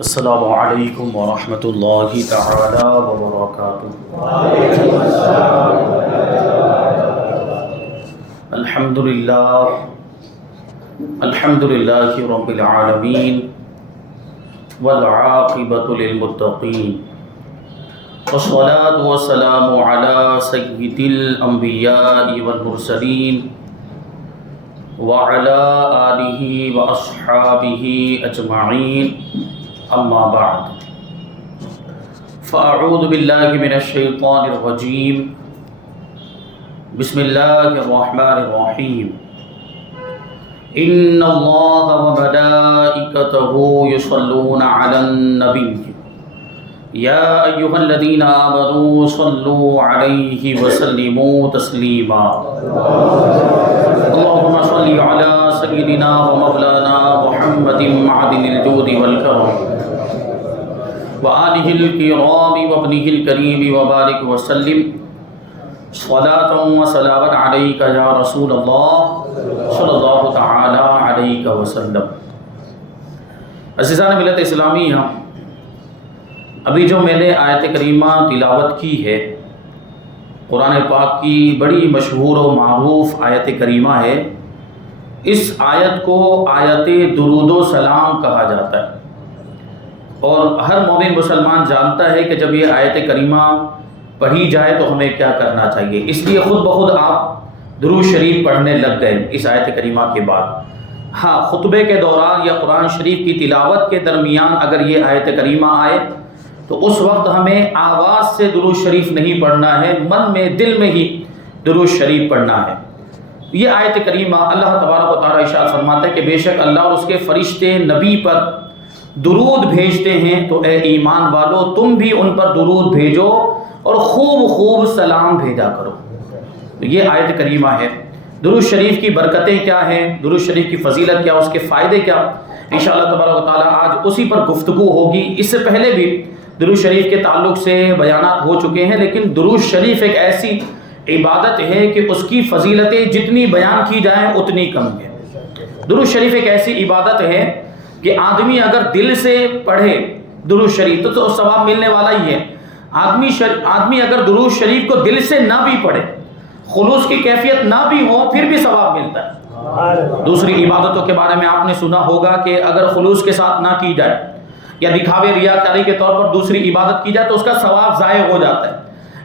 السلام علیکم ورحمۃ اللہ تعالی وبرکاتہ۔ الحمد للہ رب العالمین والعاقبۃ للمتقین والصلاۃ والسلام علی سید الانبیاء والمرسلین وعلی آلہ واصحابہ اجمعین، اما بعد فاعوذ باللہ من الشیطان الرجیم، بسم اللہ الرحمن الرحیم۔ ان اللہ وملائکتہ یصلون علی النبی یا ایھا الذین آمنوا صلوا علیہ وسلموا تسلیما۔ اللہم صل علی سیدنا ومولانا محمد معدن الجود والکرم وآلہ الکرام وابنہ الکریم وبارک وسلم صلاۃ و سلاما علیک یا رسول اللہ صلی اللہ تعالی علیہ وسلم۔ عزیزان ملت اسلامی، ابھی جو میں نے آیت کریمہ تلاوت کی ہے، قرآن پاک کی بڑی مشہور و معروف آیت کریمہ ہے۔ اس آیت کو آیت درود و سلام کہا جاتا ہے، اور ہر مومن مسلمان جانتا ہے کہ جب یہ آیت کریمہ پڑھی جائے تو ہمیں کیا کرنا چاہیے۔ اس لیے خود بخود آپ درود شریف پڑھنے لگ گئے اس آیت کریمہ کے بعد۔ ہاں، خطبے کے دوران یا قرآن شریف کی تلاوت کے درمیان اگر یہ آیت کریمہ آئے تو اس وقت ہمیں آواز سے درود شریف نہیں پڑھنا ہے، من میں دل میں ہی درود شریف پڑھنا ہے۔ یہ آیت کریمہ اللہ تبارک و تعالیٰ ارشاد فرماتا ہے کہ بے شک اللہ اور اس کے فرشتے نبی پر درود بھیجتے ہیں، تو اے ایمان والو تم بھی ان پر درود بھیجو اور خوب خوب سلام بھیجا کرو۔ تو یہ آیت کریمہ ہے۔ درود شریف کی برکتیں کیا ہیں، درود شریف کی فضیلت کیا، اس کے فائدے کیا، انشاءاللہ تبارک و تعالیٰ آج اسی پر گفتگو ہوگی۔ اس سے پہلے بھی درود شریف کے تعلق سے بیانات ہو چکے ہیں، لیکن درود شریف ایک ایسی عبادت ہے کہ اس کی فضیلتیں جتنی بیان کی جائیں اتنی کم ہے۔ درود شریف ایک ایسی عبادت ہے کہ آدمی اگر دل سے پڑھے درود شریف تو ثواب ملنے والا ہی ہے۔ آدمی اگر درود شریف کو دل سے نہ بھی پڑھے، خلوص کی کیفیت نہ بھی ہو، پھر بھی ثواب ملتا ہے۔ دوسری عبادتوں کے بارے میں آپ نے سنا ہوگا کہ اگر خلوص کے ساتھ نہ کی جائے یا دکھاوے ریاکاری کے طور پر دوسری عبادت کی جائے تو اس کا ثواب ضائع ہو جاتا ہے،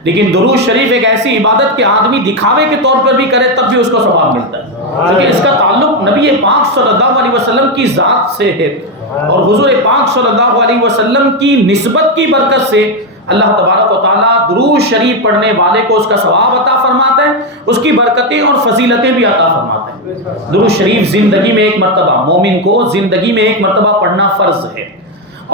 لیکن درود شریف ایک ایسی عبادت کہ آدمی دکھاوے کے طور پر بھی کرے تب بھی اس کو ثواب ملتا ہے، کیونکہ اس کا تعلق نبی پاک صلی اللہ علیہ وسلم کی ذات سے ہے، اور حضور پاک صلی اللہ علیہ وسلم کی نسبت کی برکت سے اللہ تبارک و تعالیٰ درود شریف پڑھنے والے کو اس کا ثواب عطا فرماتا ہے، اس کی برکتیں اور فضیلتیں بھی عطا فرماتا ہے۔ درود شریف زندگی میں ایک مرتبہ، مومن کو زندگی میں ایک مرتبہ پڑھنا فرض ہے،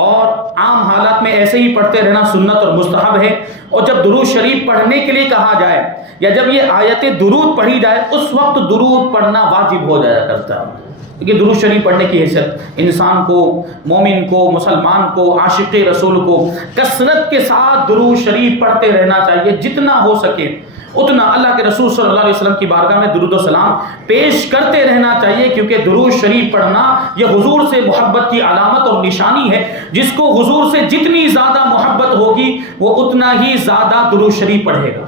اور عام حالات میں ایسے ہی پڑھتے رہنا سنت اور مستحب ہے۔ اور جب درود شریف پڑھنے کے لیے کہا جائے یا جب یہ آیت درود پڑھی جائے اس وقت درود پڑھنا واجب ہو جایا کرتا ہے، کیونکہ درود شریف پڑھنے کی حیثیت انسان کو، مومن کو، مسلمان کو، عاشق رسول کو کثرت کے ساتھ درود شریف پڑھتے رہنا چاہیے، جتنا ہو سکے اتنا اللہ کے رسول صلی اللہ علیہ وسلم کی بارگاہ میں درود و سلام پیش کرتے رہنا چاہیے، کیونکہ درود شریف پڑھنا یہ حضور سے محبت کی علامت اور نشانی ہے۔ جس کو حضور سے جتنی زیادہ محبت ہوگی وہ اتنا ہی زیادہ درود شریف پڑھے گا۔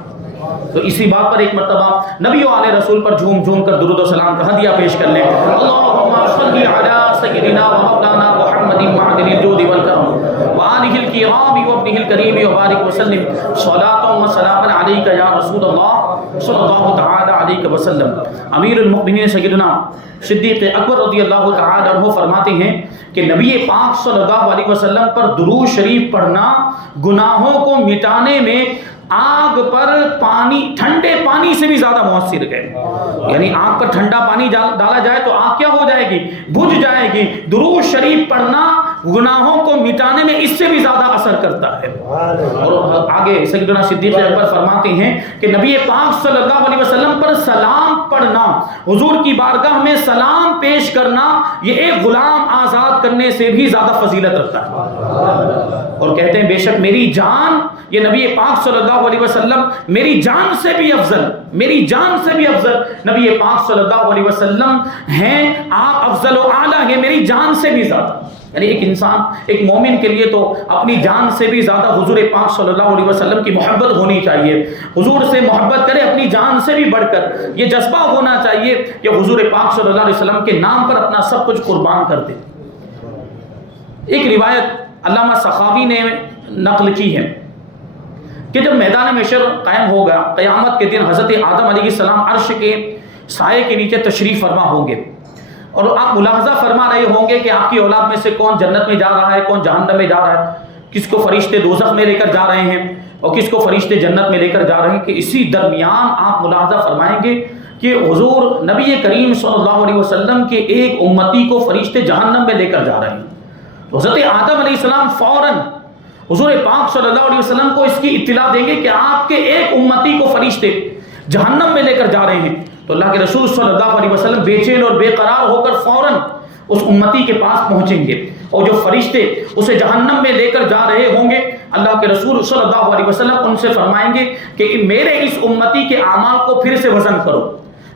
تو اسی بات پر ایک مرتبہ نبی و آل رسول پر جھوم جھوم کر درود و سلام کا ہدیہ پیش کر لیں۔ اللہم صلی علی سیدنا و مولانا محمد معدن الجود والکرم وآلہ الکرام وابنہ الکریم وبارک وسلم صلاۃ و سلاما علیک یا رسول اللہ صلی اللہ تعالی علیہ وسلم۔ امیر المؤمنین سیدنا صدیق اکبر رضی اللہ تعالی عنہ فرماتے ہیں کہ نبی پاک صلی اللہ علیہ وسلم پر درود شریف پڑھنا گناہوں کو مٹانے میں آگ پر ٹھنڈے پانی سے بھی زیادہ مؤثر ہے۔ یعنی آگ پر ٹھنڈا پانی ڈالا جائے تو آگ کیا ہو جائے گی؟ بجھ جائے گی۔ درود شریف پڑھنا گناہوں کو مٹانے میں اس سے بھی زیادہ اثر کرتا ہے۔ اور آگے سیدنا صدیق اکبر فرماتے ہیں کہ نبی پاک صلی اللہ علیہ وسلم پر سلام پڑھنا، حضور کی بارگاہ میں سلام پیش کرنا، یہ ایک غلام آزاد کرنے سے بھی زیادہ فضیلت رکھتا ہے۔ اور کہتے ہیں بے شک میری جان، یہ نبی پاک صلی اللہ علیہ وسلم میری جان سے بھی افضل، میری جان سے بھی افضل نبی پاک صلی اللہ علیہ وسلم ہیں، آپ افضل و اعلیٰ ہیں میری جان سے بھی زیادہ۔ یعنی ایک انسان، ایک مومن کے لیے تو اپنی جان سے بھی زیادہ حضور پاک صلی اللہ علیہ وسلم کی محبت ہونی چاہیے، حضور سے محبت کرے اپنی جان سے بھی بڑھ کر، یہ جذبہ ہونا چاہیے کہ حضور پاک صلی اللہ علیہ وسلم کے نام پر اپنا سب کچھ قربان کر دے۔ ایک روایت علامہ سخاوی نے نقل کی ہے کہ جب میدان محشر قائم ہوگا، قیامت کے دن حضرت آدم علیہ السلام عرش کے سائے کے نیچے تشریف فرما ہوں گے، اور آپ ملاحظہ فرما رہے ہوں گے کہ آپ کی اولاد میں سے کون جنت میں جا رہا ہے، کون جہنم میں جا رہا ہے، کس کو فرشتے دوزخ میں لے کر جا رہے ہیں اور کس کو فرشتے جنت میں لے کر جا رہے ہیں، کہ اسی درمیان آپ ملاحظہ فرمائیں گے کہ حضور نبی کریم صلی اللہ علیہ وسلم کے ایک امتی کو فرشتے جہنم میں لے کر جا رہے ہیں۔ تو حضرت آدم علیہ السلام فوراً حضور پاک صلی اللہ علیہ وسلم کو اس کی اطلاع دیں گے کہ آپ کے ایک امتی کو فرشتے جہنم میں لے کر جا رہے ہیں۔ تو اللہ کے رسول صلی اللہ علیہ وسلم بے چین اور بے قرار ہو کر فوراً اس امتی کے پاس پہنچیں گے، اور جو فرشتے اسے جہنم میں لے کر جا رہے ہوں گے، اللہ کے رسول صلی اللہ علیہ وسلم ان سے فرمائیں گے کہ میرے اس امتی کے اعمال کو پھر سے وزن کرو،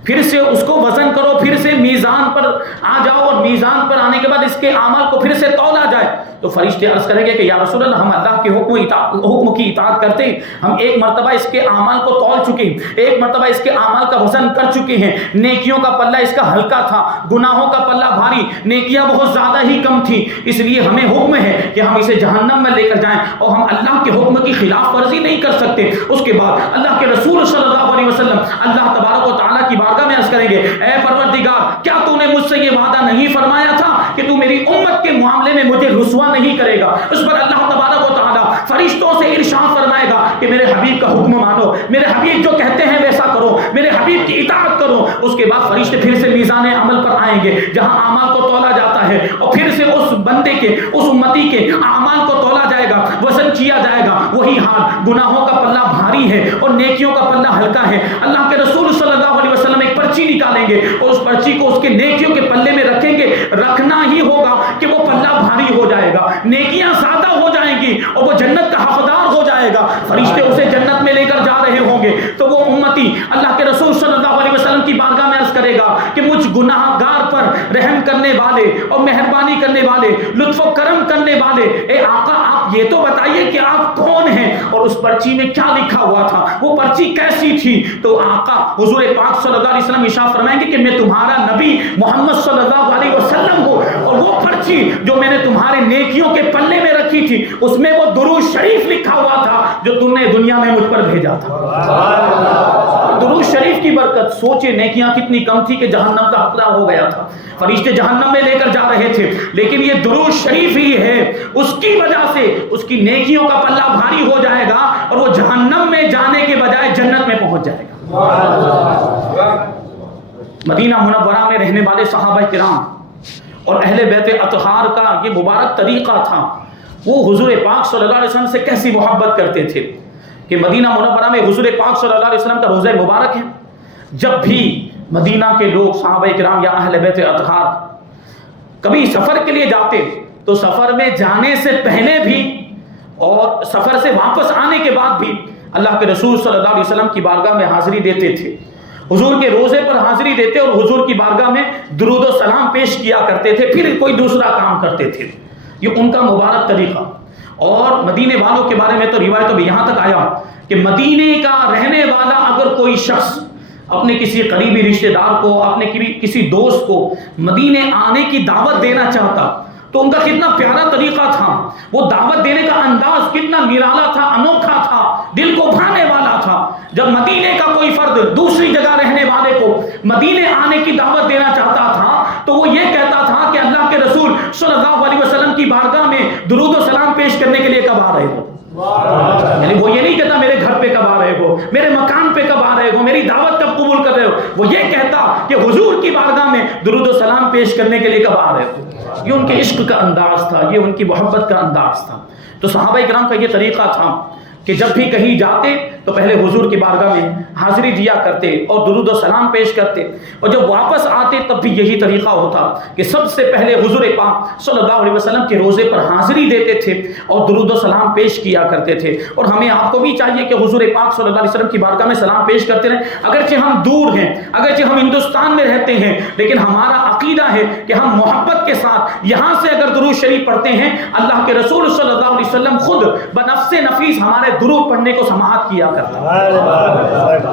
پھر سے اس کو وزن کرو، پھر سے میزان پر آ جاؤ، اور میزان پر آنے کے بعد اس کے اعمال کو پھر سے تولا جائے۔ تو فرشتے عرض کریں گے کہ یا رسول اللہ، ہم اللہ کے حکم کی اطاعت کرتے ہیں، ہم ایک مرتبہ اس کے اعمال کو تول چکے ہیں، ایک مرتبہ اس کے اعمال کا وزن کر چکے ہیں، نیکیوں کا پلہ اس کا ہلکا تھا، گناہوں کا پلہ بھاری، نیکیاں بہت زیادہ ہی کم تھیں، اس لیے ہمیں حکم ہے کہ ہم اسے جہنم میں لے کر جائیں، اور ہم اللہ کے حکم کی خلاف ورزی نہیں کر سکتے۔ اس کے بعد اللہ کے رسول صلی اللہ علیہ وسلم اللہ تبارک و تعالیٰ کی بارگاہ میں عرض کریں گے، اے پروردگار، کیا تو نے مجھ سے یہ وعدہ نہیں فرمایا تھا کہ تو میری امت کے معاملے میں مجھے رسوا نہیں کرے گا؟ اس پر اللہ تبارک و تعالیٰ فرشتوں سے ارشاد فرمائے گا کہ میرے حبیب کا حکم مانو، میرے حبیب جو کہتے ہیں ویسا کرو، میرے حبیب کی اطاعت کرو۔ اس کے بعد فرشتے پھر سے میزان عمل پر آئیں گے، جہاں اعمال کو تولا جاتا ہے، اور پھر سے اس بندے کے، اس امتی کے اعمال کو تولا جائے گا، وزن کیا جائے گا۔ وہی حال، گناہوں کا پلہ بھاری ہے اور نیکیوں کا پلہ ہلکا ہے۔ اللہ کے رسول صلی اللہ علیہ وسلم ایک پرچی نکالیں گے، اور اس پرچی کو اس کے نیکیوں کے پلے میں رکھیں گے، رکھنا ہی ہوگا کہ وہ پلہ بھاری ہو جائے گا، نیکیاں زیادہ ہو جائیں گی، اور وہ جنت کا حقدار ہو جائے گا، فرشتے اسے جنت میں لے کر جا رہے ہوں گے۔ تو وہ امتی اللہ کے رسول صلی اللہ علیہ وسلم کی بارگاہ میں عرض کرے گا کہ مجھ گناہ گار پر رحم کرنے والے اور مہربانی کرنے والے، لطف و کرم کرنے والے، اے آقا آپ یہ تو بتائیے کہ آپ کون ہیں، اور اس پرچی میں کیا لکھا ہوا تھا، وہ پرچی کیسی تھی؟ تو آقا حضور پاک صلی اللہ علیہ وسلم ارشاد فرمائیں گے کہ میں تمہارا نبی محمد صلی اللہ علیہ وسلم ہوں، اور وہ پرچی جو میں نے تمہارے نیکیوں کے پلے میں رکھی تھی، اس میں وہ درود شریف لکھا ہوا تھا جو تم نے دنیا میں مجھ پر بھیجا تھا۔ درود شریف کی برکت، سوچے نیکیاں کتنی کم تھی کہ جہنم کا حقدار ہو گیا تھا، فرشتے جہنم میں لے کر جا رہے تھے، لیکن یہ درود شریف ہی ہے، اس کی وجہ سے اس کی نیکیوں کا پلہ بھاری ہو جائے گا، اور وہ جہنم میں جانے کے بجائے جنت میں پہنچ جائے گا۔ مدینہ منورہ میں رہنے والے صحابہ کرام اور اہل بیت اطہار کا یہ مبارک طریقہ تھا، وہ حضور پاک صلی اللہ علیہ وسلم سے کیسی محبت کرتے تھے کہ مدینہ منورہ میں حضور پاک صلی اللہ علیہ وسلم کا روضہ مبارک ہے۔ جب بھی مدینہ کے لوگ، صحابہ کرام یا اہل بیت اطہار کبھی سفر کے لیے جاتے، تو سفر میں جانے سے پہلے بھی اور سفر سے واپس آنے کے بعد بھی اللہ کے رسول صلی اللہ علیہ وسلم کی بارگاہ میں حاضری دیتے تھے، حضور کے روزے پر حاضری دیتے اور حضور کی بارگاہ میں درود و سلام پیش کیا کرتے تھے، پھر کوئی دوسرا کام کرتے تھے۔ یہ ان کا مبارک طریقہ۔ اور مدینے والوں کے بارے میں تو روایتوں میں یہاں تک آیا کہ مدینے کا رہنے والا اگر کوئی شخص اپنے کسی قریبی رشتہ دار کو، اپنے کسی دوست کو مدینے آنے کی دعوت دینا چاہتا، تو ان کا کتنا پیارا طریقہ تھا، وہ دعوت دینے کا انداز کتنا نرالا تھا، انوکھا تھا، دل کو بھانے والا تھا۔ جب مدینے کا کوئی فرد دوسری جگہ رہنے والے کو مدینے آنے کی دعوت دینا چاہتا تھا، تو وہ یہ کہتا تھا کہ اللہ کے رسول صلی اللہ علیہ وسلم کی بارگاہ میں درود و سلام پیش کرنے کے لیے کب آ رہے ہو؟ یعنی وہ یہ نہیں کہتا میرے گھر پہ کب آ رہے ہو، میرے مکان پہ کب آ رہے ہو، میری دعوت کب قبول کر رہے ہو، وہ یہ کہتا کہ حضور کی بارگاہ میں درود و سلام پیش کرنے کے لیے کب آ رہے ہو۔ یہ ان کے عشق کا انداز تھا، یہ ان کی محبت کا انداز تھا۔ تو صحابہ کرام کا یہ طریقہ تھا کہ جب بھی کہیں جاتے تو پہلے حضور کی بارگاہ میں حاضری دیا کرتے اور درود و سلام پیش کرتے، اور جب واپس آتے تب بھی یہی طریقہ ہوتا کہ سب سے پہلے حضور پاک صلی اللہ علیہ وسلم کے روزے پر حاضری دیتے تھے اور درود و سلام پیش کیا کرتے تھے۔ اور ہمیں آپ کو بھی چاہیے کہ حضور پاک صلی اللہ علیہ وسلم کی بارگاہ میں سلام پیش کرتے رہیں، اگرچہ ہم دور ہیں، اگرچہ ہم ہندوستان میں رہتے ہیں، لیکن ہمارا عقیدہ ہے کہ ہم محبت کے ساتھ یہاں سے اگر درود شریف پڑھتے ہیں، اللہ کے رسول صلی اللہ علیہ وسلم خود بنفس نفیس ہمارے درود پڑھنے کو سماعت کیا کرتا ہے۔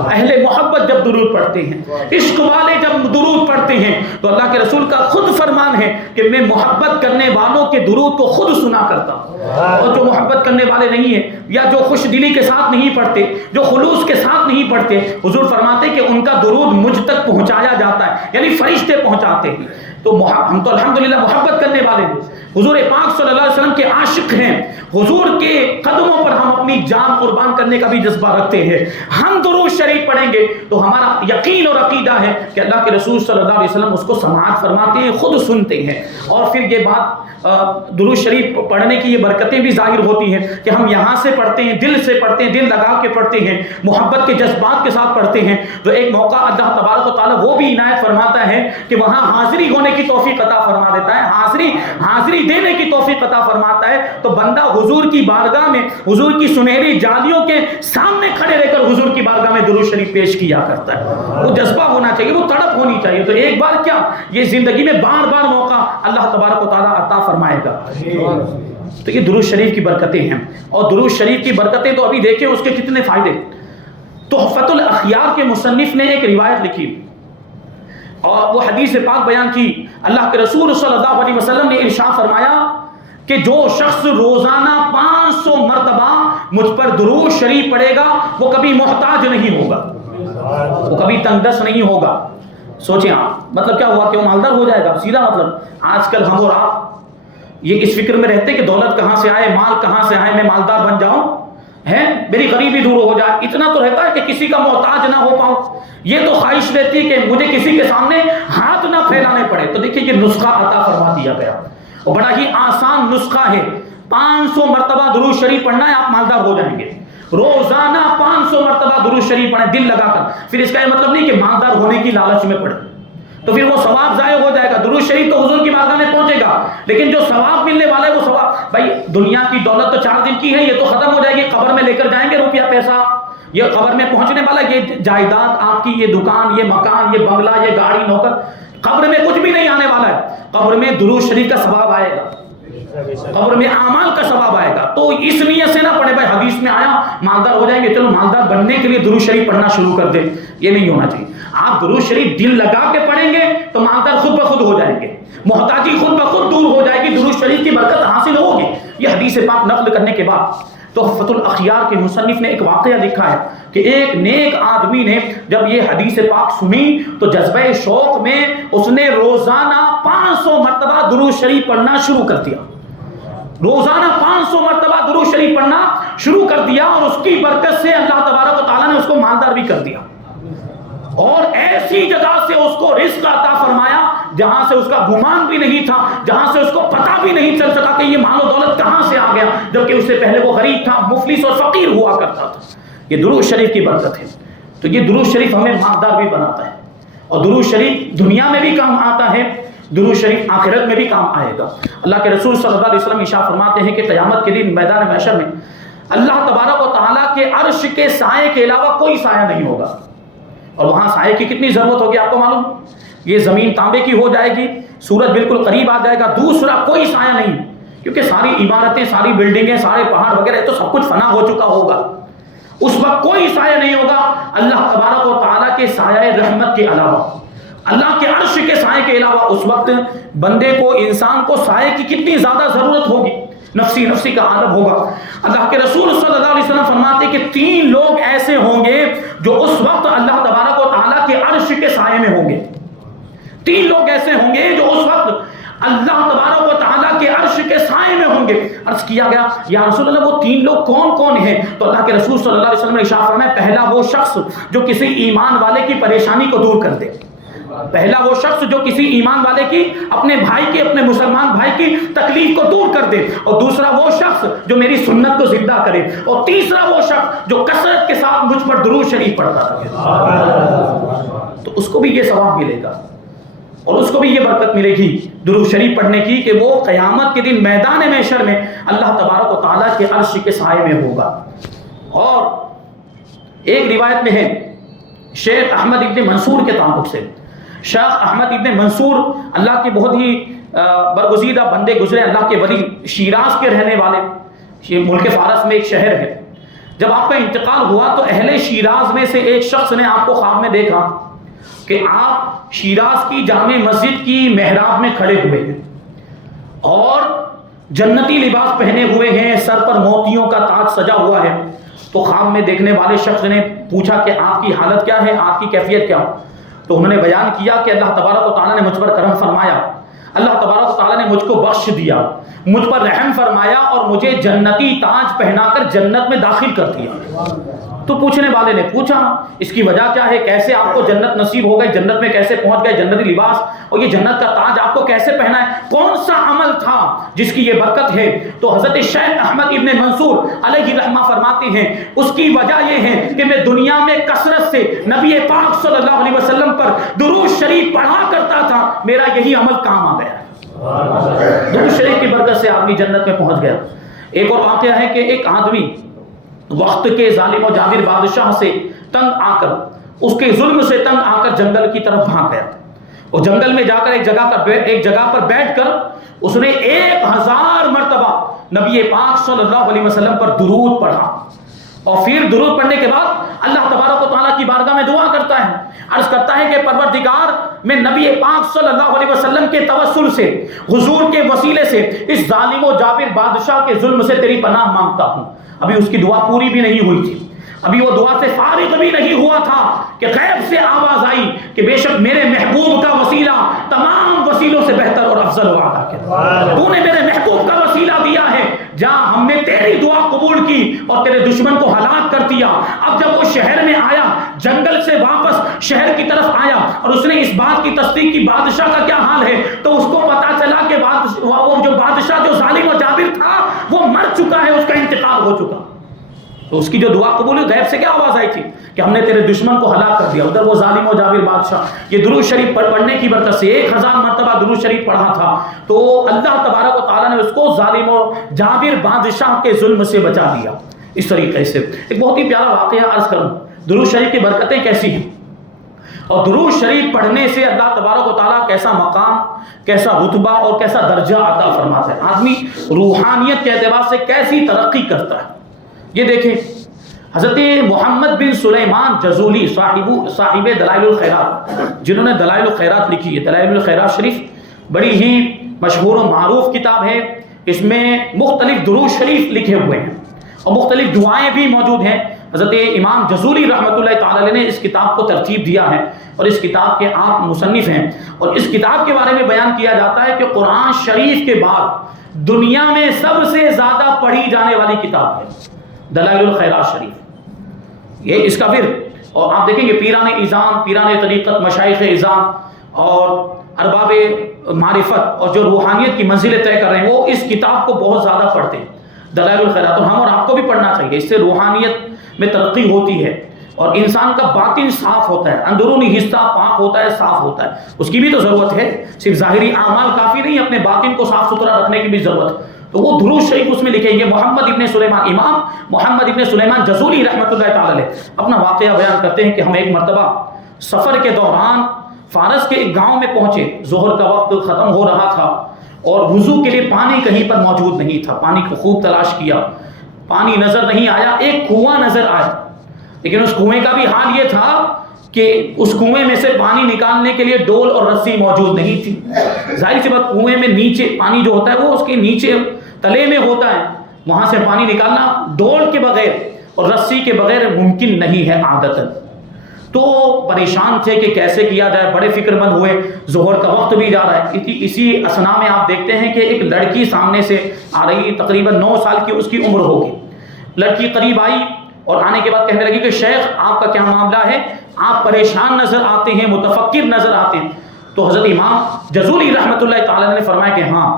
اہل محبت جب درود پڑھتے ہیں، عشق والے جب درود پڑھتے ہیں، تو اللہ کے رسول کا خود فرمان ہے کہ میں محبت کرنے والوں کے درود کو خود سنا کرتا ہوں، اور جو محبت کرنے والے نہیں ہیں یا جو خوش دلی کے ساتھ نہیں پڑھتے، جو خلوص کے ساتھ نہیں پڑھتے، حضور فرماتے کہ ان کا درود مجھ تک پہنچایا جاتا ہے، یعنی فرشتے پہنچاتے ہیں۔ تو ہم تو الحمدللہ محبت کرنے والے ہیں، حضور پاک صلی اللہ علیہ وسلم کے عاشق ہیں، حضور کے قدموں پر ہم اپنی جان قربان کرنے کا بھی جذبہ رکھتے ہیں۔ ہم درود شریف پڑھیں گے تو ہمارا یقین اور عقیدہ ہے کہ اللہ کے رسول صلی اللہ علیہ وسلم اس کو سماعت فرماتے ہیں، خود سنتے ہیں، اور پھر یہ بات درود شریف پڑھنے کی یہ برکتیں بھی ظاہر ہوتی ہیں کہ ہم یہاں سے پڑھتے ہیں، دل سے پڑھتے ہیں، دل لگا کے پڑھتے ہیں، محبت کے جذبات کے ساتھ پڑھتے ہیں، تو ایک موقع اللہ تبارک و تعالیٰ وہ بھی عنایت فرماتا ہے کہ وہاں حاضری ہونے کی توفیق عطا فرما دیتا ہے، حاضری دینے کی توفیق عطا فرماتا ہے، تو بندہ حضور کی بارگاہ میں حضور کی سنہری جالیوں کے سامنے کھڑے رہ کر حضور کی بارگاہ میں درود شریف پیش کیا کرتا ہے۔ وہ جذبہ ہونا چاہیے، وہ تڑپ ہونی چاہیے، تو ایک بار کیا یہ زندگی میں بار بار موقع اللہ تبارک و تعالیٰ عطا فرمائے گا۔ تو یہ درود شریف کی برکتیں ہیں، اور درود شریف کی برکتیں تو ابھی دیکھیں اس کے کتنے فائدے۔ تحفۃ الاخیار کے مصنف نے ایک روایت لکھی اور وہ حدیث پاک بیان کی، اللہ کے رسول صلی اللہ علیہ وسلم نے ارشاد فرمایا کہ جو شخص روزانہ 500 مرتبہ مجھ پر درود شریف پڑھے گا وہ کبھی محتاج نہیں ہوگا، وہ کبھی تنگ دست نہیں ہوگا۔ سوچیں آپ، مطلب کیا ہوا کہ وہ مالدار ہو جائے گا؟ سیدھا مطلب آج کل ہم اور آپ یہ اس فکر میں رہتے کہ دولت کہاں سے آئے، مال کہاں سے آئے، میں مالدار بن جاؤں، میری غریبی دور ہو جائے، اتنا تو رہتا ہے کہ کسی کا محتاج نہ ہو پاؤں، یہ تو خواہش رہتی ہے کہ مجھے کسی کے سامنے ہاتھ نہ پھیلانے پڑے۔ تو دیکھیے یہ نسخہ عطا فرما دیا گیا، اور بڑا ہی آسان نسخہ ہے، 500 مرتبہ درود شریف پڑھنا ہے، آپ مالدار ہو جائیں گے۔ روزانہ 500 مرتبہ درود شریف پڑھیں دل لگا کر۔ پھر اس کا یہ مطلب نہیں کہ مالدار ہونے کی لالچ میں پڑھیں، تو پھر وہ ثواب ضائع ہو جائے گا۔ درود شریف تو حضور کی بارگاہ میں پہنچے گا، لیکن جو ثواب ملنے والا ہے وہ ثواب، بھائی دنیا کی دولت تو 4 دن کی ہے، یہ تو ختم ہو جائے گی، قبر میں لے کر جائیں گے روپیہ پیسہ، یہ قبر میں پہنچنے والا، یہ جائیداد آپ کی، یہ دکان، یہ مکان، یہ بنگلہ، یہ گاڑی، نوکر، قبر میں کچھ بھی نہیں آنے والا ہے۔ قبر میں درود شریف کا ثواب آئے گا، قبر میں اعمال کا ثواب آئے گا۔ تو اس نیت سے نہ پڑھے بھائی حدیث میں آیا مالدار ہو جائیں گے، چلو مالدار بننے کے لیے درود شریف پڑھنا شروع کر دیں، یہ نہیں ہونا چاہیے۔ آپ درود شریف دل لگا کے پڑھیں گے تو مالدار خود بخود ہو جائیں گے، محتاجی خود بخود دور ہو جائے گی، درود شریف کی برکت حاصل ہوگی۔ یہ حدیث پاک نقل کرنے کے بعد تحفۃ الاخیار کے مصنف نے ایک واقعہ لکھا ہے کہ ایک نیک آدمی نے جب یہ حدیث پاک سنی تو جذبہ شوق میں اس نے روزانہ 500 مرتبہ درود شریف پڑھنا شروع کر دیا، روزانہ 500 مرتبہ درود شریف پڑھنا شروع کر دیا، اور اس کی برکت سے اللہ تبارک و تعالیٰ نے اس کو مالدار بھی کر دیا، اور ایسی جگہ سے اس کو رزق عطا فرمایا جہاں سے اس کا گمان بھی نہیں تھا، جہاں سے اس کو پتہ بھی نہیں چل سکا کہ یہ مال و دولت کہاں سے آ گیا، جبکہ اس سے پہلے وہ غریب تھا، مفلس اور فقیر ہوا کرتا تھا۔ یہ درود شریف کی برکت ہے۔ تو یہ درود شریف ہمیں مالدار بھی بناتا ہے، اور درود شریف دنیا میں بھی کام آتا ہے، درود شریف آخرت میں بھی کام آئے گا۔ اللہ کے رسول صلی اللہ علیہ وسلم ارشاد فرماتے ہیں کہ قیامت کے دن میدان محشر میں اللہ تبارک و تعالیٰ کے عرش کے سائے کے علاوہ کوئی سایہ نہیں ہوگا، اور وہاں سائے کی کتنی ضرورت ہوگی آپ کو معلوم؟ یہ زمین تانبے کی ہو جائے گی، سورج بالکل قریب آ جائے گا، دوسرا کوئی سایہ نہیں، کیونکہ ساری عمارتیں، ساری بلڈنگیں، سارے پہاڑ وغیرہ تو سب کچھ فنا ہو چکا ہوگا، اس وقت کوئی سایہ نہیں ہوگا اللہ تبارک و تعالیٰ کے سایہ رحمت کے علاوہ، اللہ کے عرش کے سائے کے علاوہ۔ اس وقت بندے کو، انسان کو سائے کی کتنی زیادہ ضرورت ہوگی، نفسی نفسی کا عالم ہوگا۔ اللہ کے رسول صلی اللہ علیہ وسلم فرماتے کہ 3 لوگ ایسے ہوں گے جو اس وقت اللہ تبارک و تعالیٰ کے عرش کے سائے میں ہوں گے، 3 لوگ ایسے ہوں گے جو اس وقت اللہ تبارک و تعالیٰ کے عرش کے سائے میں ہوں گے۔ عرض کیا گیا یا رسول اللہ وہ 3 لوگ کون کون ہیں؟ تو اللہ کے رسول صلی اللہ علیہ وسلم نے ارشاد فرمایا پہلا وہ شخص جو کسی ایمان والے کی پریشانی کو دور کر دے، پہلا وہ شخص جو کسی ایمان والے کی، اپنے بھائی کی، اپنے مسلمان بھائی کی تکلیف کو دور کر دے، اور دوسرا وہ شخص جو میری سنت کو زندہ کرے، اور تیسرا وہ شخص جو کثرت کے ساتھ مجھ پر درود شریف پڑھتا ہے، تو اس کو بھی یہ ثواب ملے گا اور اس کو بھی یہ برکت ملے گی درود شریف پڑھنے کی، کہ وہ قیامت کے دن میدان محشر میں اللہ تبارک و تعالیٰ کے عرش کے سائے میں ہوگا۔ اور ایک روایت میں ہے شیخ احمد ابن منصور کے تعلق سے، شیخ احمد ابن منصور اللہ کے بہت ہی برگزیدہ بندے گزرے، اللہ کے ولی، شیراز کے رہنے والے، ملک فارس میں ایک شہر ہے۔ جب آپ کا انتقال ہوا تو اہل شیراز میں سے ایک شخص نے آپ کو خواب میں دیکھا کہ آپ شیراز کی جامع مسجد کی محراب میں کھڑے ہوئے ہیں اور جنتی لباس پہنے ہوئے ہیں، سر پر موتیوں کا تاج سجا ہوا ہے۔ تو خواب میں دیکھنے والے شخص نے پوچھا کہ آپ کی حالت کیا ہے، آپ کی کیفیت کیا؟ تو انہوں نے بیان کیا کہ اللہ تبارک و تعالیٰ نے مجھ پر کرم فرمایا، اللہ تبارک و تعالیٰ نے مجھ کو بخش دیا، مجھ پر رحم فرمایا اور مجھے جنتی تاج پہنا کر جنت میں داخل کر دیا۔ تو پوچھنے والے نے پوچھا اس کی وجہ کیا ہے، کیسے آپ کو جنت نصیب ہو گئی، جنت میں کیسے پہنچ گئے، جنتی لباس اور یہ جنت کا تاج آپ کو کیسے پہنا ہے، کون سا عمل تھا جس کی یہ برکت ہے؟ تو حضرت شیخ احمد ابن منصور علیہ رحمہ فرماتے ہیں اس کی وجہ یہ ہے کہ میں دنیا میں کثرت سے نبی پاک صلی اللہ علیہ وسلم پر درود شریف پڑھا کرتا تھا، میرا یہی عمل کام آ گیا۔ درود شریف کی برکت سے آدمی جنت میں پہنچ گیا۔ ایک اور واقعہ ہے کہ ایک آدمی وقت کے ظالم و جابر بادشاہ سے تنگ آ کر، اس کے ظلم سے تنگ آ کر جنگل کی طرف بھاگ گیا، اور جنگل میں جا کر ایک جگہ پر بیٹھ کر اس نے 1000 مرتبہ نبی پاک صلی اللہ علیہ وسلم پر درود پڑھا، اور پھر درود پڑھنے کے بعد اللہ تبارک و تعالیٰ کی بارگاہ میں دعا کرتا ہے، عرض کرتا ہے کہ پروردگار میں نبی پاک صلی اللہ علیہ وسلم کے توسل سے، حضور کے وسیلے سے اس ظالم و جابر بادشاہ کے ظلم سے تیری پناہ مانگتا ہوں۔ ابھی اس کی دعا پوری بھی نہیں ہوئی تھی، ابھی وہ دعا سے فارغ بھی نہیں ہوا تھا کہ غیب سے آواز آئی کہ بے شک میرے محبوب کا وسیلہ تمام وسیلوں سے بہتر اور افضل و اعلیٰ، تو نے میرے محبوب کا وسیلہ دیا ہے، جہاں ہم نے تیری دعا قبول کی اور تیرے دشمن کو ہلاک کر دیا۔ اب جب وہ شہر میں آیا، جنگل سے واپس شہر کی طرف آیا اور اس نے اس بات کی تصدیق کی بادشاہ کا کیا حال ہے، تو اس کو پتا چلا کہ وہ جو بادشاہ جو ظالم و جابر تھا وہ مر چکا ہے، اس کا انتقال ہو چکا۔ تو اس کی جو دعا قبول ہوئی، غیب سے کیا آواز آئی تھی کہ ہم نے تیرے دشمن کو ہلاک کر دیا۔ ادھر وہ ظالم و جابر بادشاہ یہ درود شریف پڑھنے کی برکت سے 1000 مرتبہ درود شریف پڑھا تھا، تو اللہ تبارک و تعالیٰ نے اس کو ظالم و جابر بادشاہ کے ظلم سے بچا دیا۔ اس طریقے سے ایک بہت ہی پیارا واقعہ عرض کروں، درود شریف کی برکتیں کیسی ہیں اور درود شریف پڑھنے سے اللہ تبارک و تعالیٰ کیسا مقام، کیسا رتبہ اور کیسا درجہ عطا فرماتا ہے، آدمی روحانیت کے اعتبار سے کیسی ترقی کرتا ہے۔ یہ دیکھیں حضرت محمد بن سلیمان جزولی صاحب دلائل الخیرات، جنہوں نے دلائل الخیرات لکھی ہے، دلائل الخیرات شریف بڑی ہی مشہور و معروف کتاب ہے، اس میں مختلف درود شریف لکھے ہوئے ہیں اور مختلف دعائیں بھی موجود ہیں۔ حضرت امام جزولی رحمۃ اللہ تعالی نے اس کتاب کو ترتیب دیا ہے اور اس کتاب کے آپ مصنف ہیں، اور اس کتاب کے بارے میں بیان کیا جاتا ہے کہ قرآن شریف کے بعد دنیا میں سب سے زیادہ پڑھی جانے والی کتاب ہے دلائل الخیرات شریف، یہ اس کا ورد۔ اور آپ دیکھیں گے پیران اذان، پیران طریقت، مشائخ اذان اور ارباب معرفت اور جو روحانیت کی منزلیں طے کر رہے ہیں وہ اس کتاب کو بہت زیادہ پڑھتے ہیں، دلائل الخیرات، اور ہم اور آپ کو بھی پڑھنا چاہیے۔ اس سے روحانیت میں ترقی ہوتی ہے اور انسان کا باطن صاف ہوتا ہے، اندرونی حصہ پاک ہوتا ہے، صاف ہوتا ہے، اس کی بھی تو ضرورت ہے، صرف ظاہری اعمال کافی نہیں، اپنے باطن کو صاف ستھرا رکھنے کی بھی ضرورت ہے۔ تو وہ درود شریف اس میں لکھیں گے۔ محمد ابن سلیمان، امام محمد ابن سلیمان جزولی رحمۃ اللہ تعالی علیہ اپنا واقعہ بیان کرتے ہیں کہ ہم ایک مرتبہ سفر کے دوران فارس کے ایک گاؤں میں پہنچے، ظہر کا وقت ختم ہو رہا تھا اور وضو کے لیے پانی کہیں پر موجود نہیں تھا، پانی کو خوب تلاش کیا، پانی نظر نہیں آیا، ایک کنواں نظر آیا، لیکن اس کنویں کا بھی حال یہ تھا کہ اس کنویں میں سے پانی نکالنے کے لیے ڈول اور رسی موجود نہیں تھی۔ ظاہر سی بات کنویں میں نیچے پانی جو ہوتا ہے وہ اس کے نیچے تلے میں ہوتا ہے، وہاں سے پانی نکالنا ڈول کے بغیر اور رسی کے بغیر ممکن نہیں ہے عادتاً۔ تو پریشان تھے کہ کیسے کیا جائے، بڑے فکر مند ہوئے، ظہر کا وقت بھی جا رہا ہے۔ اسی اثنا میں آپ دیکھتے ہیں کہ ایک لڑکی سامنے سے آ رہی، تقریباً 9 سال کی اس کی عمر ہوگی، لڑکی قریب آئی اور آنے کے بعد کہنے لگی کہ شیخ آپ کا کیا معاملہ ہے، آپ پریشان نظر آتے ہیں، متفکر نظر آتے ہیں۔ تو حضرت امام جزولی رحمۃ اللہ تعالی نے فرمایا کہ ہاں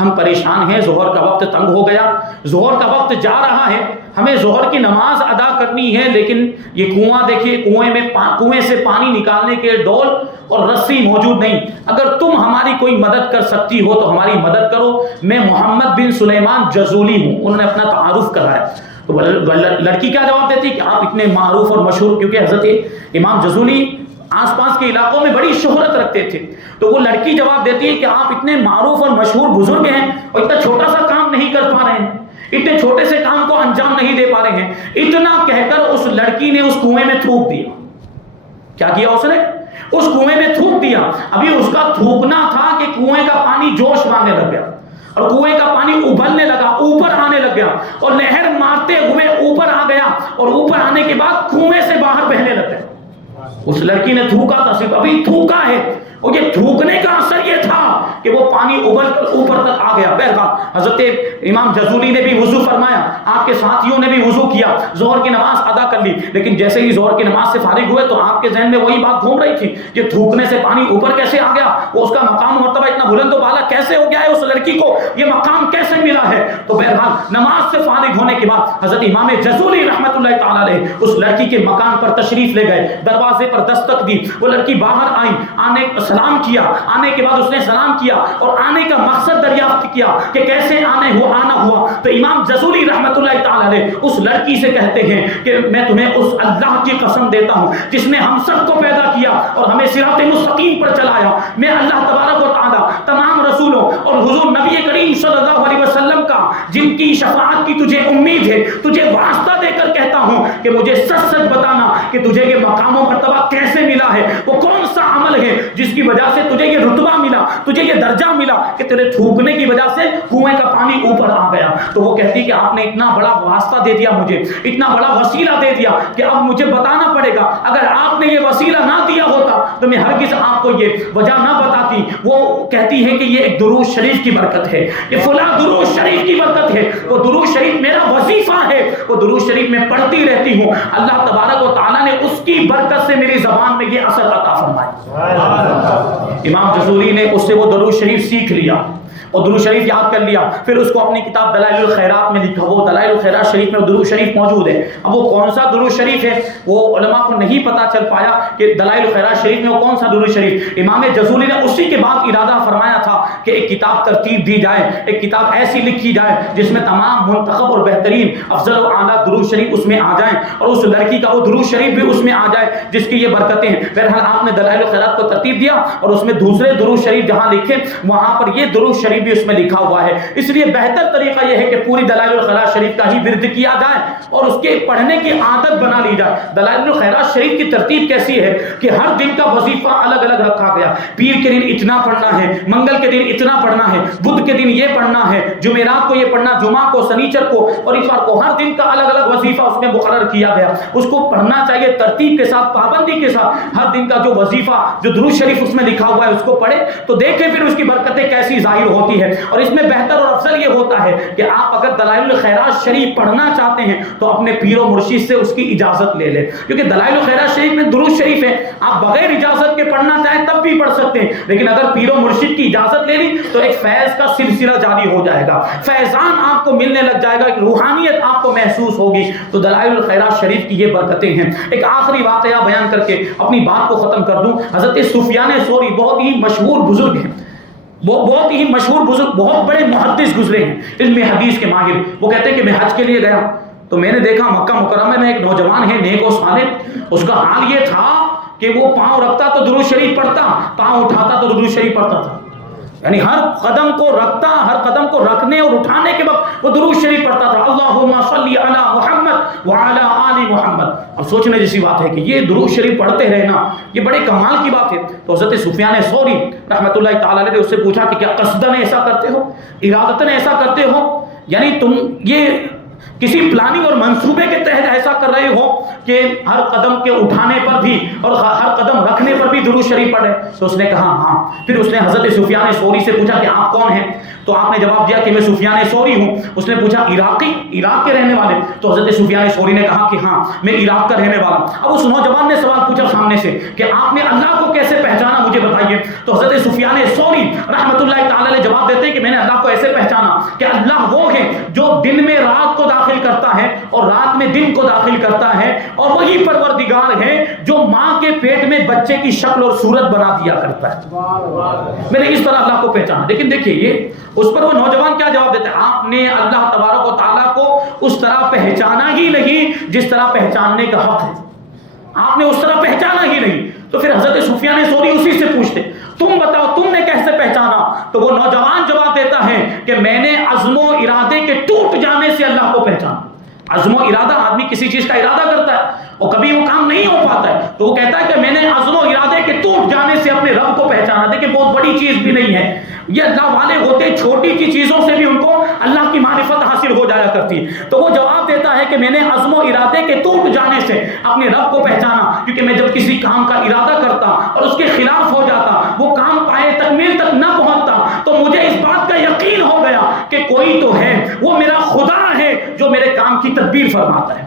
ہم پریشان ہیں، ظہر کا وقت تنگ ہو گیا، ظہر کا وقت جا رہا ہے، ہمیں ظہر کی نماز ادا کرنی ہے، لیکن یہ کنواں دیکھیے، کنویں سے پانی نکالنے کے ڈول اور رسی موجود نہیں، اگر تم ہماری کوئی مدد کر سکتی ہو تو ہماری مدد کرو، میں محمد بن سلیمان جزولی ہوں۔ انہوں نے اپنا تعارف کرایا۔ تو لڑکی کیا جواب دیتی کہ آپ اتنے معروف اور مشہور، کیونکہ حضرت امام جزولی آس پاس کے علاقوں میں بڑی شہرت رکھتے تھے، تو وہ لڑکی جواب دیتی ہے کہ آپ اتنے معروف اور مشہور بزرگ ہیں اور اتنا چھوٹا سا کام نہیں کر پا رہے ہیں، اتنے چھوٹے سے کام کو انجام نہیں دے پا رہے ہیں۔ اتنا کہہ کر اس لڑکی نے اس کنویں میں تھوک دیا۔ کیا کیا اس نے؟ اس کنویں میں تھوک دیا۔ ابھی اس کا تھوکنا تھا کہ کنویں کا پانی جوش مارنے لگ گیا اور کنویں کا پانی ابلنے لگا، اوپر آنے لگ گیا اور لہر مارتے ہوئے اوپر آ گیا، اور اوپر آنے کے بعد کنویں سے باہر بہنے لگ گیا۔ اس لڑکی نے تھوکا تھا، صرف ابھی تھوکا ہے، اور یہ تھوکنے کا اثر یہ تھا کہ وہ پانی ابل کر اوپر تک آ گیا۔ بہرحال حضرت امام جزولی نے بھی وضو فرمایا، آپ کے ساتھیوں نے بھی وضو کیا، ظہر کی نماز ادا کر لی، لیکن جیسے ہی ظہر کی نماز سے فارغ ہوئے تو آپ کے ذہن میں وہی بات گھوم رہی تھی کہ تھوکنے سے پانی اوپر کیسے آ گیا، وہ اس کا مقام مرتبہ اتنا بلند و بالا کیسے ہو گیا ہے، اس لڑکی کو یہ مقام کیسے ملا ہے۔ تو بہرحال نماز سے فارغ ہونے کے بعد حضرت امام جزولی رحمۃ اللہ تعالی علیہ اس لڑکی کے مکان پر تشریف لے گئے، دروازے پر دستک دی، وہ لڑکی باہر آئی، آنے سلام کیا، آنے کے بعد اس نے سلام کیا اور آنے کا مقصد دریافت کیا کہ کیسے آنا ہوا۔ تو امام جزولی رحمۃ اللہ تعالی علیہ اس لڑکی سے کہتے ہیں کہ میں تمہیں اس اللہ کی قسم دیتا ہوں جس نے ہم سب کو پیدا کیا اور ہمیں صراط مستقیم پر چلایا، میں اللہ تبارک و تعالی تمام رسولوں اور حضور نبی کریم صلی اللہ علیہ وسلم کا جن کی شفاعت کی تجھے امید ہے، تجھے واسطہ دے کر کہتا ہوں کہ مجھے سچ سچ بتانا کہ تجھے یہ مقام و مرتبہ کیسے ملا ہے، وہ کون سا عمل ہے جس کی وجہ سے تجھے یہ رتبہ ملا، تجھے یہ درجہ ملا کہ تیرے تھوکنے کی وجہ سے کنویں کا پانی اوپر آ گیا۔ تو وہ کہتی کہ آپ نے اتنا بڑا واسطہ دے دیا مجھے، اتنا بڑا وسیلہ دے دیا کہ اب مجھے بتانا پڑے گا، اگر آپ نے یہ وسیلہ نہ دیا ہوتا تو میں ہرگز آپ کو یہ وجہ نہ بتاتی۔ وہ کہتی ہے کہ یہ ایک درود شریف کی برکت ہے، یہ فلاں درود شریف کی برکت ہے، وہ درود شریف میرا وظیفہ ہے، وہ درود شریف میں پڑھتی رہتی ہوں، اللہ تبارک و تعالیٰ نے اس کی برکت سے میری زبان میں یہ اثر عطا فرمایا۔ امام جزولی نے اس سے وہ درود شریف سیکھ لیا اور درود شریف یاد کر لیا، پھر اس کو اپنی کتاب دلائل الخیرات میں لکھا، وہ دلائل الخیرات شریف میں درود شریف موجود ہے۔ اب وہ کون سا درود شریف ہے وہ علماء کو نہیں پتہ چل پایا کہ دلائل الخیرات شریف میں وہ کون سا درود شریف۔ امام جزولی نے اسی کے بعد ارادہ فرمایا تھا کہ ایک کتاب ترتیب دی جائے، ایک کتاب ایسی لکھی جائے جس میں تمام منتخب اور بہترین افضل و اعلیٰ درود شریف اس میں آ جائیں اور اس لڑکی کا وہ درود شریف بھی اس میں آ جائے جس کی یہ برکتیں ہیں۔ بہرحال آپ نے دلائل الخیرات کو ترتیب دیا اور اس میں دوسرے درود شریف جہاں لکھے وہاں پر یہ درود شریف بھی اس میں لکھا ہوا ہے۔ اس لیے بہتر طریقہ یہ ہے کہ پوری دلائل الخیرات شریف کا ہی ورد کیا جائے اور اس کے پڑھنے کی عادت بنا لی جائے۔ دلائل الخیرات شریف کی ترتیب کیسی ہے کہ ہر دن کا وظیفہ الگ الگ رکھا گیا، پیر کے دن اتنا پڑھنا ہے، منگل کے دن اتنا پڑھنا ہے، بدھ کے دن یہ پڑھنا ہے، جمعرات کو یہ پڑھنا، جمعہ کو، سنیچر کو اور اتوار کو، ہر دن کا الگ الگ وظیفہ اس میں مقرر کیا گیا۔ اس کو پڑھنا چاہیے ترتیب کے ساتھ، پابندی کے ساتھ، ہر دن کا جو وظیفہ جو درود شریف اس میں لکھا ہوا ہے اس کو پڑھے تو دیکھیں پھر اس کی برکتیں کیسی ظاہر ہوتی ہے۔ اور اس میں بہتر اور افضل یہ ہوتا ہے کہ آپ اگر دلائل الخیرات شریف پڑھنا چاہتے ہیں تو اپنے پیر و مرشد سے اس کی اجازت لے لیں، کیونکہ دلائل الخیرات شریف میں درود شریف ہے، آپ بغیر اجازت کے پڑھنا چاہیں تب بھی پڑھ سکتے ہیں، لیکن اگر پیر و مرشد کی اجازت لے لی تو ایک فیض کا سلسلہ جاری ہو جائے گا، فیضان آپ کو ملنے لگ جائے گا، ایک روحانیت آپ کو محسوس ہوگی۔ تو دلائل الخیرات شریف کی یہ برکتیں ہیں۔ ایک آخری واقعہ بیان کر کے اپنی بات کو ختم کر دوں۔ حضرت سفیان ثوری بہت ہی مشہور بزرگ ہیں، وہ بہت ہی مشہور بزرگ، بہت بڑے محدث گزرے ہیں، علم حدیث کے ماہر۔ وہ کہتے ہیں کہ میں حج کے لیے گیا تو میں نے دیکھا مکہ مکرمہ میں ایک نوجوان ہے نیک و صالح، اس کا حال یہ تھا کہ وہ پاؤں رکھتا تو درود شریف پڑھتا، پاؤں اٹھاتا تو درود شریف پڑھتا تھا، یعنی ہر قدم کو رکھتا، ہر قدم کو رکھنے اور اٹھانے کے وقت وہ درود شریف پڑھتا تھا، اللہم صلی علی محمد وعلی آل محمد۔ اب سوچنے جیسی بات ہے کہ یہ درود شریف پڑھتے رہنا یہ بڑے کمال کی بات ہے۔ تو حضرت سفیان ثوری رحمۃ اللہ تعالی علیہ نے اس سے پوچھا کہ کیا قصدن ایسا کرتے ہو، ارادتن ایسا کرتے ہو، یعنی تم یہ کسی پلاننگ اور منصوبے کے تحت ایسا کر رہے ہو کہ ہر قدم کے اٹھانے پر بھی اور ہر قدم رکھنے پر بھی درود شریف پڑھے؟ تو اس نے کہا ہاں۔ پھر اس نے حضرت سفیان ثوری سے پوچھا کہ آپ کون ہیں؟ تو آپ نے جواب دیا کہ میں سفیان ثوری ہوں. اس نے پوچھا عراقی، عراق کے رہنے والے؟ تو حضرت سفیان ثوری نے کہا کہ ہاں میں عراق کا رہنے والا. اب اس نوجوان نے سوال پوچھا سامنے سے کہ آپ نے اللہ کو کیسے پہچانا مجھے بتائیے. تو حضرت سفیان ثوری رحمۃ اللہ تعالی علیہ جواب دیتے ہیں کہ میں نے اللہ کو ایسے پہچانا کہ اللہ وہ ہے جو دن میں رات کو داخل کرتا ہے اور رات میں دن کو داخل کرتا ہے، اور وہی پروردگار ہے جو ماں کے پیٹ میں بچے کی شکل اور صورت بنا دیا کرتا ہے. میں نے اس طرح اللہ کو پہچانا. لیکن دیکھیے یہ اس پر وہ نوجوان کیا جواب دیتے ہیں؟ آپ نے اللہ تبارک و تعالیٰ کو اس طرح پہچانا ہی نہیں جس طرح پہچاننے کا حق ہے. آپ نے اس طرح پہچانا ہی نہیں. تو پھر حضرت سفیان ثوری اسی سے پوچھتے تم بتاؤ تم نے کیسے پہچانا؟ تو وہ نوجوان جواب دیتا ہے کہ میں نے عزم و ارادے کے ٹوٹ جانے سے اللہ کو پہچانا. عزم و ارادہ، آدمی کسی چیز کا ارادہ کرتا ہے اور کبھی وہ کام نہیں ہو پاتا ہے، تو وہ کہتا ہے کہ میں نے عزم و ارادے کے ٹوٹ جانے سے اپنے رب کو پہچانا. دیکھیں بہت بڑی چیز بھی نہیں ہے یہ. اللہ والے ہوتے چھوٹی کی چیزوں سے بھی ان کو اللہ کی معرفت حاصل ہو جایا کرتی ہے. تو وہ جواب دیتا ہے کہ میں نے عزم و ارادے کے ٹوٹ جانے سے اپنے رب کو پہچانا، کیونکہ میں جب کسی کام کا ارادہ کرتا اور اس کے خلاف ہو جاتا، وہ کام پائے تکمیل تک نہ پہنچتا، تو مجھے اس بات کا یقین ہو گیا کہ کوئی تو ہے، وہ میرا خدا ہے جو میرے کام کی تدبیر فرماتا ہے.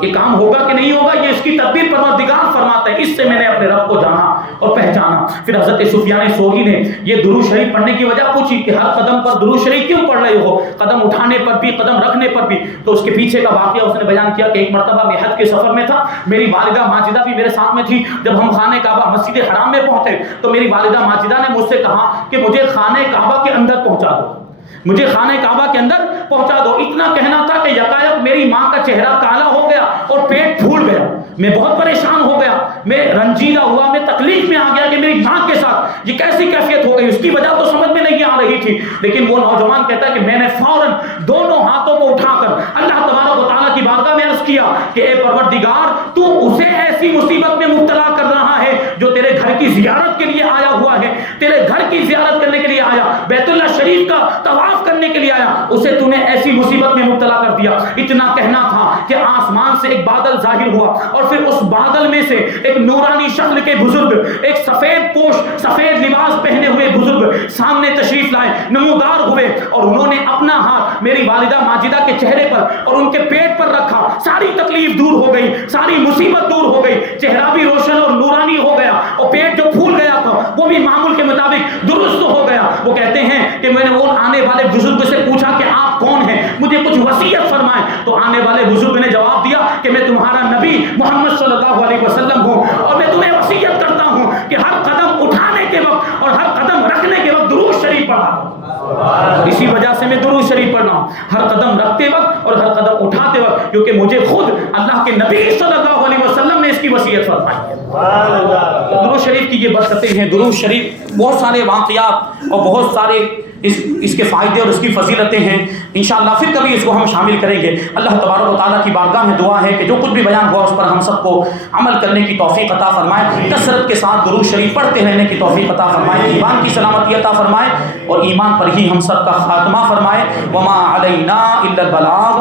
کہ کام ہوگا کہ نہیں ہوگا یہ اس کی تدبیر پروردگار فرماتا ہے. اس سے میں نے اپنے رب کو جانا اور پہچانا. پھر حضرت سفیان ثوری نے یہ درود شریف پڑھنے کی وجہ پوچھی کہ ہر قدم پر درود شریف کیوں پڑھ رہے ہو، قدم اٹھانے پر بھی قدم رکھنے پر بھی. تو اس کے پیچھے کا واقعہ اس نے بیان کیا کہ ایک مرتبہ میں حج کے سفر میں تھا، میری والدہ ماجدہ بھی میرے ساتھ میں تھی. جب ہم خانہ کعبہ مسجد حرام میں پہنچے تو میری والدہ ماجدہ نے مجھ سے کہا کہ مجھے خانہ کعبہ کے اندر پہنچا دو، مجھے خانہ کعبہ کے اندر پہنچا دو. اتنا کہنا تھا کہ یکایک میری ماں کا چہرہ کالا ہو گیا اور پیٹ پھول گیا. میں بہت پریشان ہو گیا، میں رنجیدہ ہوا، میں تکلیف میں آ گیا کہ میری ماں کے ساتھ یہ کیسی کیفیت ہو گئی. اس کی وجہ تو سمجھ میں نہیں آ رہی تھی. لیکن وہ نوجوان کہتا ہے کہ میں نے فوراً دونوں ہاتھوں کو اٹھا کر اللہ تبارک و تعالیٰ کی بارگاہ میں عرض کیا کہ اے پروردگار تو اسے ایسی مصیبت میں مبتلا کر رہا ہے جو تیرے گھر کی زیارت کے لیے آیا ہوا ہے، تیرے گھر کی زیارت کرنے کے لیے آیا، بیت اللہ شریف کا طواف کرنے کے لیے آیا، اسے تو نے ایسی مصیبت میں مبتلا کر دیا. اتنا کہنا تھا کہ آسمان سے ایک بادل ظاہر ہوا اور پھر اس بادل میں سے ایک نورانی شکل کے بزرگ، ایک سفید پوش سفید لباس پہنے ہوئے بزرگ سامنے تشریف لائے، نمودار ہوئے، اور انہوں نے اپنا ہاتھ میری والدہ ماجدہ کے چہرے پر اور ان کے پیٹ پر رکھا. ساری تکلیف دور ہو گئی، ساری مصیبت دور ہو گئی، چہرہ بھی روشن اور نورانی ہو گیا، اور پیٹ جو پھول گیا تھا وہ بھی معمول کے مطابق درست ہو گیا. وہ کہتے ہیں کہ میں نے وہ آنے والے بزرگ سے پوچھا کہ آپ کون ہیں، مجھے کچھ وصیت فرمائیں. تو آنے والے بزرگ نے جواب دیا کہ میں تمہارا نبی محمد صلی اللہ علیہ وسلم ہوں، اور میں تمہیں وصیت کرتا ہوں کہ ہر قدم اٹھانے کے وقت اور ہر قدم رکھنے کے وقت درود شریف پڑھا. اسی وجہ سے میں درود شریف پڑھنا ہوں ہر قدم رکھتے وقت اور ہر قدم اٹھاتے وقت، کیونکہ مجھے خود اللہ کے نبی صلی اللہ علیہ وسلم نے اس کی وصیت فرمائی ہے. درود شریف کی یہ برکتیں ہیں. درود شریف بہت سارے واقعات اور بہت سارے اس کے فائدے اور اس کی فضیلتیں ہیں. انشاءاللہ پھر کبھی اس کو ہم شامل کریں گے. اللہ تبارک و تعالیٰ کی بارگاہ میں دعا ہے کہ جو کچھ بھی بیان ہوا اس پر ہم سب کو عمل کرنے کی توفیق عطا فرمائے، کثرت کے ساتھ درود شریف پڑھتے رہنے کی توفیق عطا فرمائے، ایمان کی سلامتی عطا فرمائے، اور ایمان پر ہی ہم سب کا خاتمہ فرمائے. وما علینا الا البلاغ.